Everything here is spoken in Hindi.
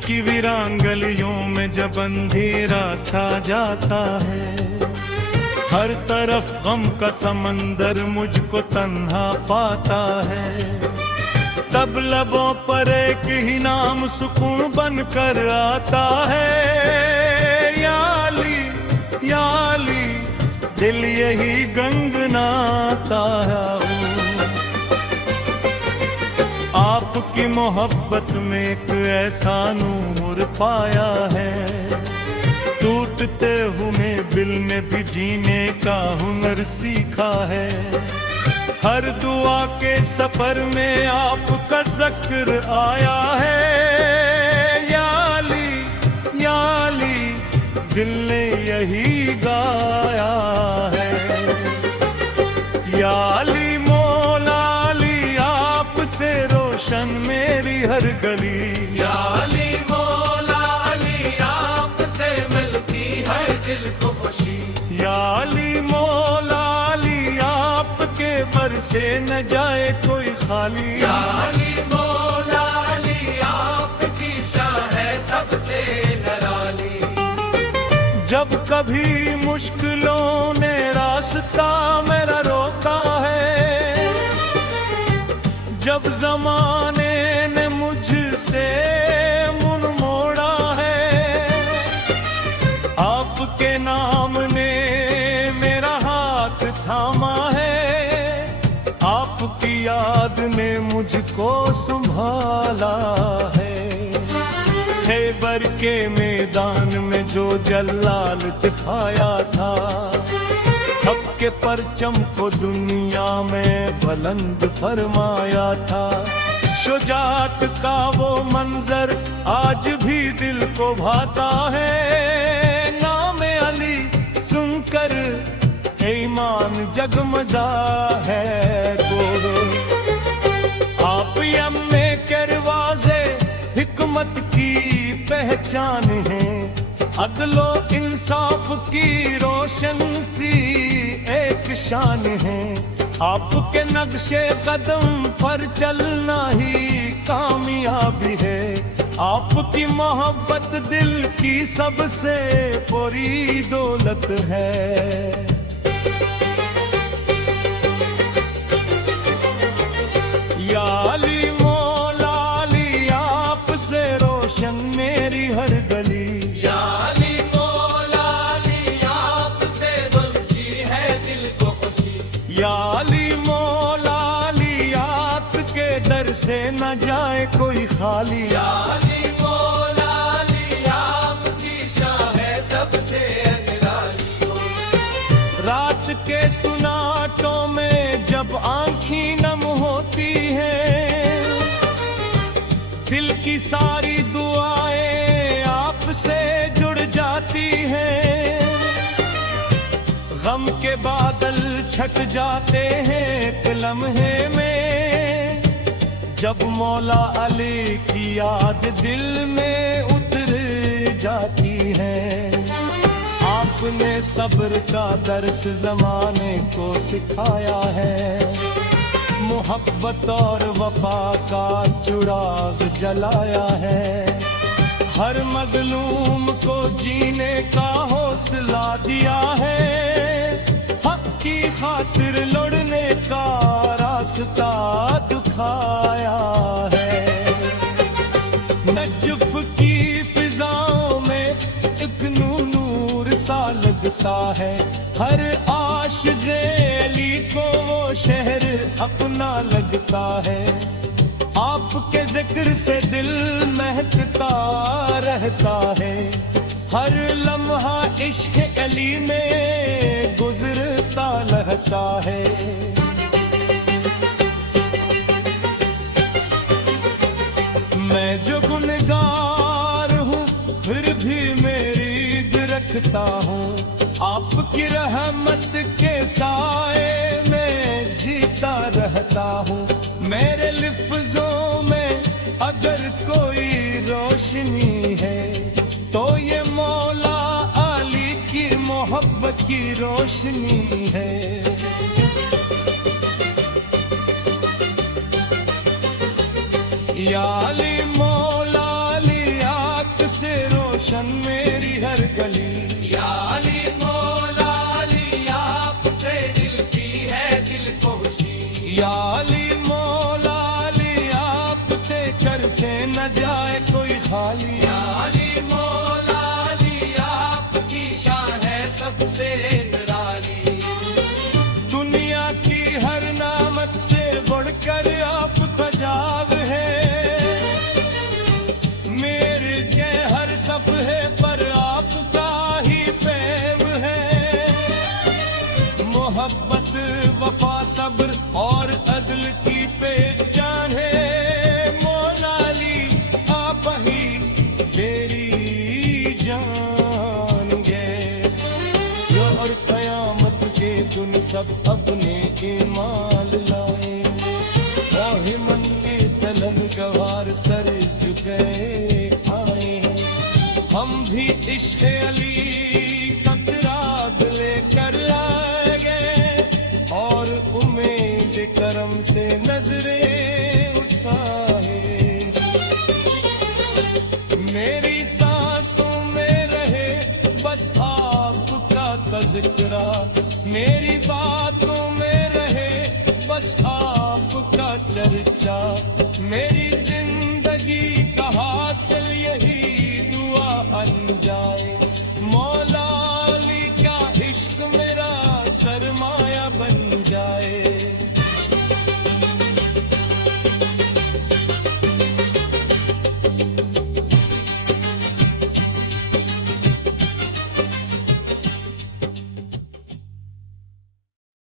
की वीरान गलियों में जब अंधेरा छा जाता है, हर तरफ गम का समंदर मुझको तन्हा पाता है, तब लबों पर एक ही नाम सुकून बनकर आता है। या अली दिल यही गंगनाता है। आपकी मोहब्बत में एक ऐसा नूर पाया है, टूटते हुए दिल में भी जीने का हुनर सीखा है। हर दुआ के सफर में आपका जिक्र आया है। या अली दिल ने यही गाया है। या अली मौला अली आपसे रोशन मेरी हर गली। या अली मौला अली आपसे मिलती है दिल को खुशी। या अली मौला अली आपके बर से न जाए कोई खाली। या अली मौला अली आपकी शाह है सबसे निराली। जब कभी मुश्किलों ने रास्ता मेरा रोका है, जब जमाने ने मुझसे मुंह मोड़ा है, आपके नाम ने मेरा हाथ थामा है, आपकी याद ने मुझको संभाला है। खैबर के मैदान में जो जलाल दिखाया था, हक के परचम को दुनिया में बुलंद फरमाया था। शुजाअत का वो मंजर आज भी दिल को भाता है। नाम अली सुनकर ईमान जगमगा है गोरो। आप यम्मे के रिवाजे हिकमत की पहचान है, अदलो इंसाफ की रोशन सी एक शान है। आपके नक्शे कदम पर चलना ही कामयाबी है। आपकी मोहब्बत दिल की सबसे बड़ी दौलत है। या अली मौला अली आपसे रोशन मेरी हर गली। या अली मौला अली आपसे बख्शी है दिल को खुशी। या अली मौला अली आपके दर से न जाए कोई खाली। या अली मौला अली आपकी शाह है सबसे निराली। रात के सुनाटों में जब आँखें नम होती हैं, दिल की सारी दुआएं आपसे जुड़ जाती हैं। गम के बादल छट जाते हैं एक लम्हे में, जब मौला अली की याद दिल में उतर जाती है। आपने सब्र का दर्स जमाने को सिखाया है, मोहब्बत और वफा का चिराग जलाया है। हर मजलूम को जीने का हौसला दिया है, हक की खातिर लड़ने का रास्ता दिखाया है। नजफ की फिजाओं में एक नूर सा लगता है, हर आशिक़े अली को वो शहर अपना लगता है। आपके जिक्र से दिल महकता रहता है, हर लम्हा इश्क अली में गुजरता रहता है। मैं जो गुनहगार हूँ फिर भी मेरी रखता हूँ, आपकी रहमत के साए में जीता रहता हूँ। मेरे लिफ्ज़ों में अगर कोई रोशनी है, तो ये मौला अली की मोहब्बत की रोशनी है। या अली मौला अली कली। या अली मौला अली आपसे दिल की है दिल को खुशी। या अली मौला अली आपके घर से न जाए कोई खाली। या अली मौला अली आपकी शान है सबसे निराली। दुनिया की हर नामत से बढ़कर आपका जाव है। मेरे के हर सफ़हे पर आपका ही पैव है। मोहब्बत वफा सब्र और अदल की पहचान है। मौला अली आप ही मेरी जान गए। और कयामत के दिन सब अपने ईमान लाए। राह मन के तलन गवार सर झुके आए। हम भी इश्क़ अली का चिराग लेकर आएंगे और उम्मीद करम से नजरें उठाए। मेरी सांसों में रहे बस आपका तज़किरा। मेरी बातों में रहे बस आपका चर्चा। मेरी